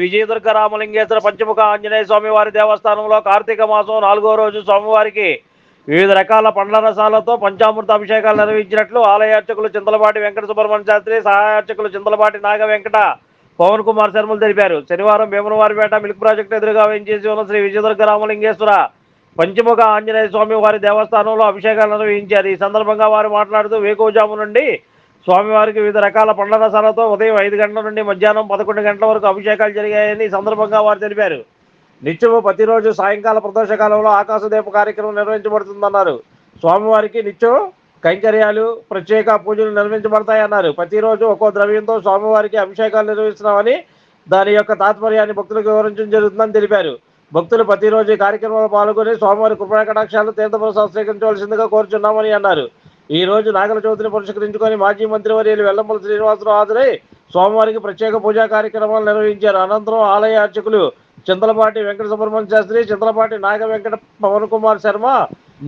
విజయదుర్గ రామలింగేశ్వర పంచముఖ ఆంజనేయ స్వామి వారి దేవస్థానంలో కార్తీక మాసం నాలుగో రోజు స్వామివారికి వివిధ రకాల పండ్ల రసాలతో పంచామృత అభిషేకాలు నిర్వహించినట్లు ఆలయ అర్చకులు చింతలపాటి వెంకట సుబ్రహ్మణ్య శాస్త్రి సహాయ అర్చకులు చింతలపాటి నాగ వెంకట పవన్ కుమార్ శర్మలు తెలిపారు శనివారం భీమనవారిపేట మిల్క్ ప్రాజెక్టు ఎదురుగా వేయించేసి ఉన్న శ్రీ విజయదుర్గ రామలింగేశ్వర పంచముఖ ఆంజనేయ స్వామి వారి దేవస్థానంలో అభిషేకాలు నిర్వహించారు. ఈ సందర్భంగా వారు మాట్లాడుతూ వేకోజాము నుండి స్వామివారికి వివిధ రకాల పండ్ల రసాలతో ఉదయం ఐదు గంటల నుండి మధ్యాహ్నం పదకొండు గంటల వరకు అభిషేకాలు జరిగాయని ఈ సందర్భంగా వారు తెలిపారు. నిత్యము ప్రతిరోజు సాయంకాల ప్రదోషకాలంలో ఆకాశదీప కార్యక్రమం నిర్వహించబడుతుందన్నారు. స్వామివారికి నిత్యం కైంకర్యాలు ప్రత్యేక పూజలు నిర్వహించబడతాయన్నారు ప్రతిరోజు ఒక్కో ద్రవ్యంతో స్వామివారికి అభిషేకాలు నిర్వహిస్తున్నామని దాని యొక్క తాత్పర్యాన్ని భక్తులకు వివరించడం జరుగుతుందని తెలిపారు. భక్తులు ప్రతిరోజు ఈ కార్యక్రమంలో పాల్గొని స్వామివారి కృపణ కటాక్షాలు తీర్థప్రసాదం స్వీకరించవలసిందిగా కోరుచున్నామని అన్నారు. ఈ రోజు నాగల చవితిని పురస్కరించుకొని మాజీ మంత్రివర్యులు వెల్లంపల్లి శ్రీనివాసరావు హాజరై స్వామివారికి ప్రత్యేక పూజా కార్యక్రమాలు నిర్వహించారు. అనంతరం ఆలయ అర్చకులు చింతలపాటి వెంకట సుబ్రహ్మణ్య శాస్త్రి చింతలపాటి నాగ వెంకట పవన్ కుమార్ శర్మ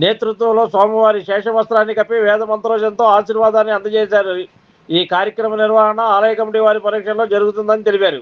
నేతృత్వంలో స్వామివారి శేషవస్త్రాన్ని కప్పి వేద మంత్రోజంతో ఆశీర్వాదాన్ని అందజేశారు. ఈ కార్యక్రమ నిర్వహణ ఆలయ కమిటీ వారి పరీక్షలో జరుగుతుందని తెలిపారు.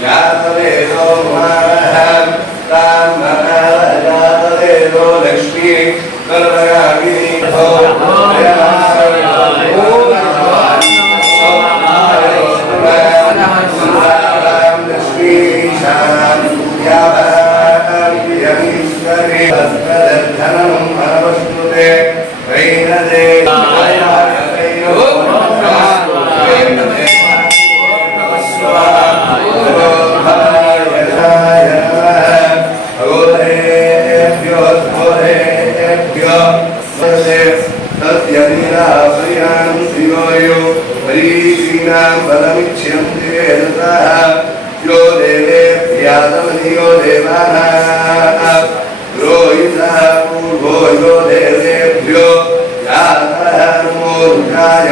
Nada de...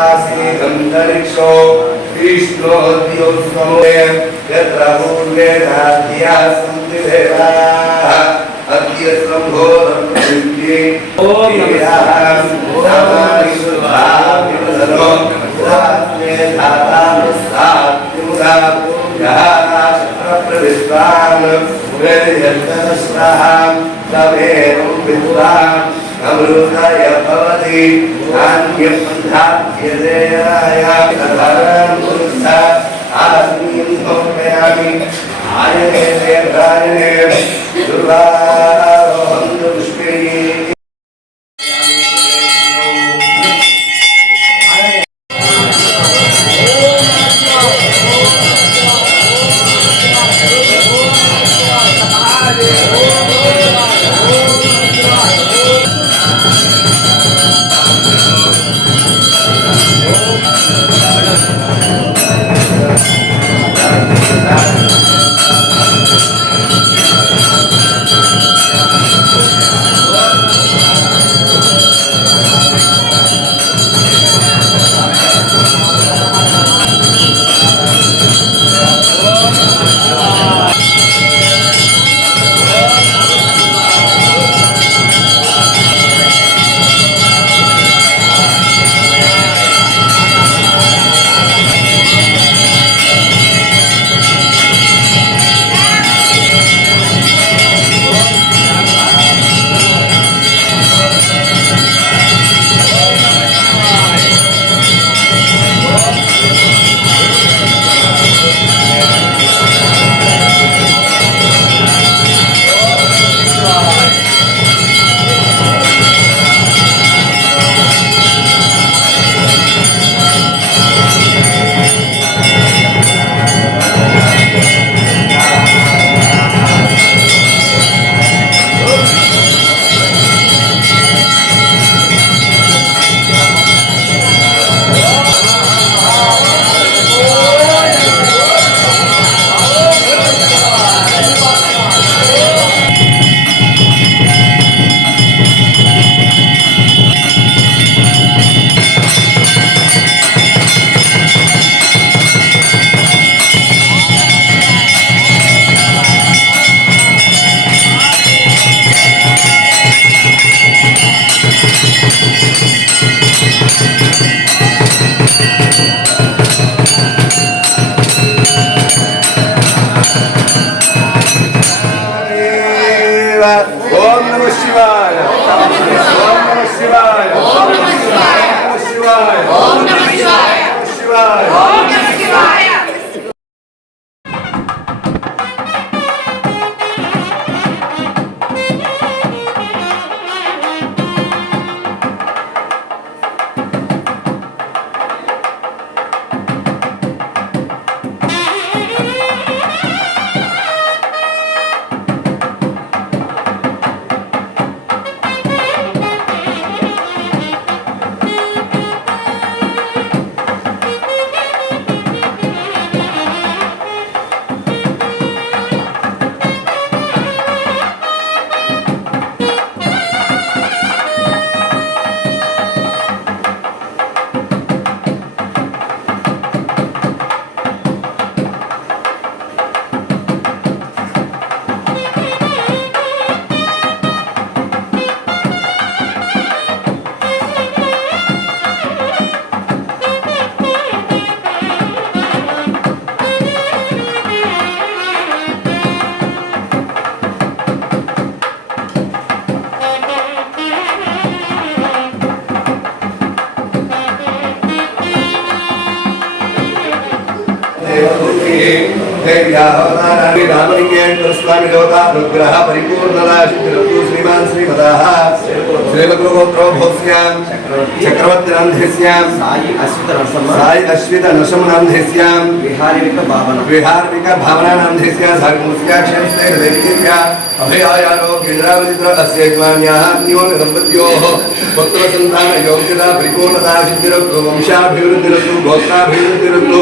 आसीदंतरिक्षो विष्णो दियोत्समोये यत्र पूर्वे धात्या सन्ति देवाः अद्य सम्भोधं प्रयुज्ये ओम् समानिशुभाविवदनो धात्मे धातानुस्थात्युदा यः राष्ट्रप्रविश्वान् वेदयन्तः तवे अमृताय भवति नान्यपन्थाभ्यदेयाय कथनं पुरुषः आसीन समर्पयामि आयने देवायने दुर्वारोहं స్వామి దేవతానుగ్రహ పరిపూర్ణదా సిద్ధిరస్తు శ్రీమాన్ శ్రీమదాః శ్రీమద్గోత్రో భోస్యాం చక్రవర్తి నాంధేస్యాం సాయి అశ్విత నరసమ్మ సాయి అశ్విత నశం నాంధేస్యాం విహారిక భావన విహార్మిక భావనా నాంధేస్యా సాగముస్యా క్షేమస్తే హృదయస్యా అభయాయారో కేంద్రావతిత్ర అస్య యజమాన్యాः అన్యోన్య సంపత్యోः పుత్ర సంతాన యోగ్యత పరిపూర్ణతా సిద్ధిరస్తు వంశాభివృద్ధిరస్తు గోత్రాభివృద్ధిరస్తు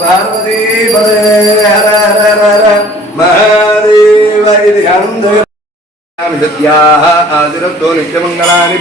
పార్వతీ పదే హర హర హర మహాదేవ ఇది ఆనంద విద్యాః ఆదిరతో నిత్యమంగళాని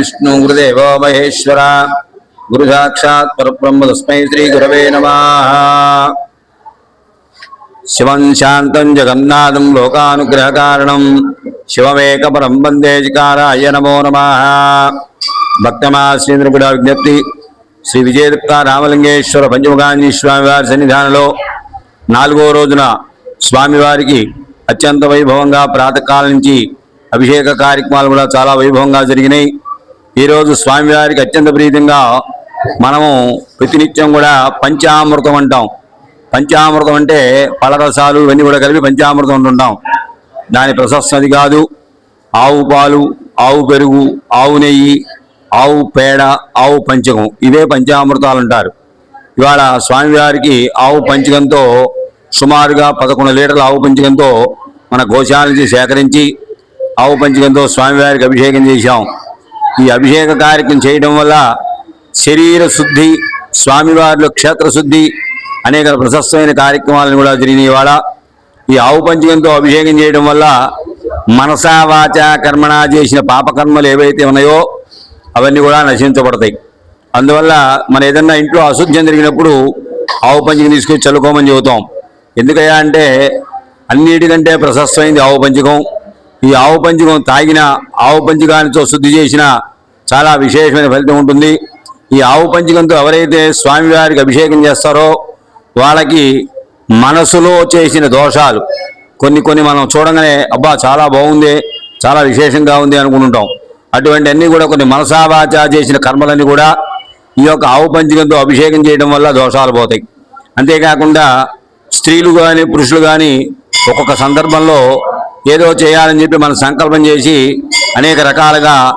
విష్ణు గురుదేవో మహేశ్వర. గురు సాక్షాత్ పరబ్రహ్మ తస్మై శ్రీ గురవే నమ. శివం శాంతం జగన్నాథం లోకానుగ్రహ కారణం. శివమేక పరం వందే జికారాయ నమో నమ. భక్తమాశ్రీంద్ర కూడా విజ్ఞప్తి. శ్రీ విజయదుర్గ రామలింగేశ్వర పంచముఖాంజీ స్వామివారి సన్నిధానంలో నాలుగో రోజున స్వామివారికి అత్యంత వైభవంగా ప్రాతకాల నుంచి అభిషేక కార్యక్రమాలు కూడా చాలా వైభవంగా జరిగినాయి. ఈరోజు స్వామివారికి అత్యంత ప్రీతంగా మనము ప్రతినిత్యం కూడా పంచామృతం అంటాం. పంచామృతం అంటే పలరసాలు ఇవన్నీ కూడా కలిపి పంచామృతం అంటుంటాం. దాని ప్రశస్తది కాదు. ఆవు పాలు ఆవు పెరుగు ఆవు నెయ్యి ఆవు పేడ ఆవు పంచకం ఇవే పంచామృతాలు అంటారు. ఇవాళ స్వామివారికి ఆవు పంచకంతో సుమారుగా పదకొండు లీటర్ల ఆవు పంచకంతో మన గోశాల నుంచి సేకరించి ఆవు పంచకంతో స్వామివారికి అభిషేకం చేశాం. ఈ అభిషేక కార్యక్రమం చేయడం వల్ల శరీర శుద్ధి స్వామివారిలో క్షేత్ర శుద్ధి అనేక ప్రశస్తమైన కార్యక్రమాలను కూడా జరిగినాయి ఇవాళ. ఈ ఆవు పంచకంతో అభిషేకం చేయడం వల్ల మనసా వాచ కర్మణ చేసిన పాపకర్మలు ఏవైతే ఉన్నాయో అవన్నీ కూడా నశించబడతాయి. అందువల్ల మన ఏదన్నా ఇంట్లో అశుద్ధ్యం జరిగినప్పుడు ఆవు పంచకం తీసుకొని చల్లుకోమని చెబుతాం. ఎందుకయ్యా అంటే అన్నిటికంటే ప్రశస్తమైంది ఆవు పంచకం. ఈ ఆవు పంచకం తాగిన ఆవు పంచకానితో శుద్ధి చేసిన చాలా విశేషమైన ఫలితం ఉంటుంది. ఈ ఆవు పంచకంతో ఎవరైతే స్వామివారికి అభిషేకం చేస్తారో వాళ్ళకి మనసులో చేసిన దోషాలు కొన్ని కొన్ని మనం చూడగానే అబ్బా చాలా బాగుంది చాలా విశేషంగా ఉంది అనుకుంటుంటాం. అటువంటి అన్నీ కూడా కొన్ని మనసావాచ చేసిన కర్మలన్నీ కూడా ఈ యొక్క ఆవు పంచకంతో అభిషేకం చేయడం వల్ల దోషాలు పోతాయి. అంతేకాకుండా స్త్రీలు కానీ పురుషులు కానీ ఒక్కొక్క సందర్భంలో ఏదో చేయాలని చెప్పి మనం సంకల్పం చేసి అనేక రకాలుగా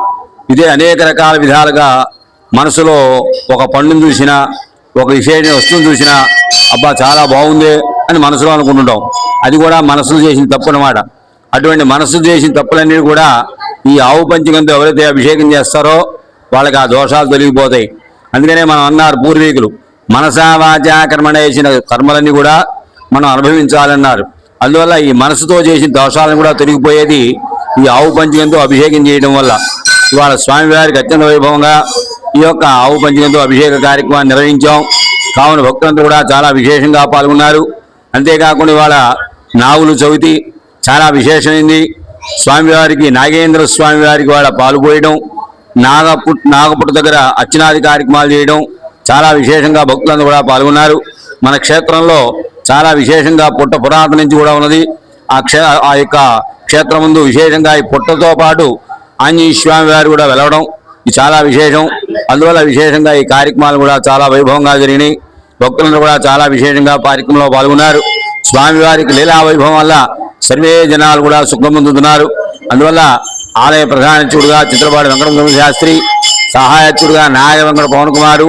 ఇదే అనేక రకాల విధాలుగా మనసులో ఒక పండును చూసినా ఒక విషయాన్ని వస్తువును చూసినా అబ్బా చాలా బాగుంది అని మనసులో అనుకుంటుంటాం. అది కూడా మనసులు చేసిన తప్పు అన్నమాట. అటువంటి మనసు చేసిన తప్పులన్నీ కూడా ఈ ఆవు పంచకంతో ఎవరైతే అభిషేకం చేస్తారో వాళ్ళకి ఆ దోషాలు తొలగిపోతాయి. అందుకనే మనం అన్నారు పూర్వీకులు మనసా వాచా కర్మణ చేసిన కర్మలన్నీ కూడా మనం అనుభవించాలన్నారు. అందువల్ల ఈ మనసుతో చేసిన దోషాలను కూడా తొలగిపోయేది ఈ ఆవు పంచకంతో అభిషేకం చేయడం వల్ల. ఇవాళ స్వామివారికి అత్యంత వైభవంగా ఈ యొక్క ఆవు పంచకంతో అభిషేక కార్యక్రమాన్ని నిర్వహించాం. కావున భక్తులంతా కూడా చాలా విశేషంగా పాల్గొన్నారు. అంతేకాకుండా ఇవాళ నాగులు చవితి చాలా విశేషమైంది. స్వామివారికి నాగేంద్ర స్వామివారికి వాళ్ళ పాల్గొయడం నాగపుట్ నాగపుట్ట దగ్గర అర్చనాది కార్యక్రమాలు చేయడం చాలా విశేషంగా భక్తులందరూ కూడా పాల్గొన్నారు. మన క్షేత్రంలో చాలా విశేషంగా పుట్ట పురాతన నుంచి కూడా ఉన్నది. ఆ క్షే ఆ యొక్క క్షేత్రం ముందు విశేషంగా ఈ పుట్టతో పాటు ఆంజనేయ స్వామి వారు కూడా వెలవడం. ఇది చాలా విశేషం. అందువల్ల విశేషంగా ఈ కార్యక్రమాలు కూడా చాలా వైభవంగా జరిగినాయి. భక్తులందరూ కూడా చాలా విశేషంగా కార్యక్రమంలో పాల్గొన్నారు. స్వామివారికి లీలా వైభవం వల్ల సర్వే జనాలు కూడా సుఖం పొందుతున్నారు. అందువల్ల ఆలయ ప్రధానచుడుగా చిత్రపాటి వెంకటరమణ శాస్త్రి సహాయకుడుగా నాయ వెంకట పవన్ కుమారు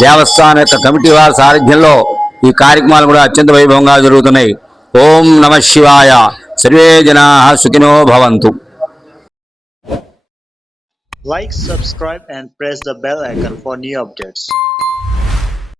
దేవస్థానం యొక్క కమిటీ వారి సారథ్యంలో ఈ కార్యక్రమాలు కూడా అత్యంత వైభవంగా జరుగుతున్నాయి ఓం నమ శివాయ సర్వే జనా సుఖినో భవంతు Like, subscribe, and press the bell icon for new updates.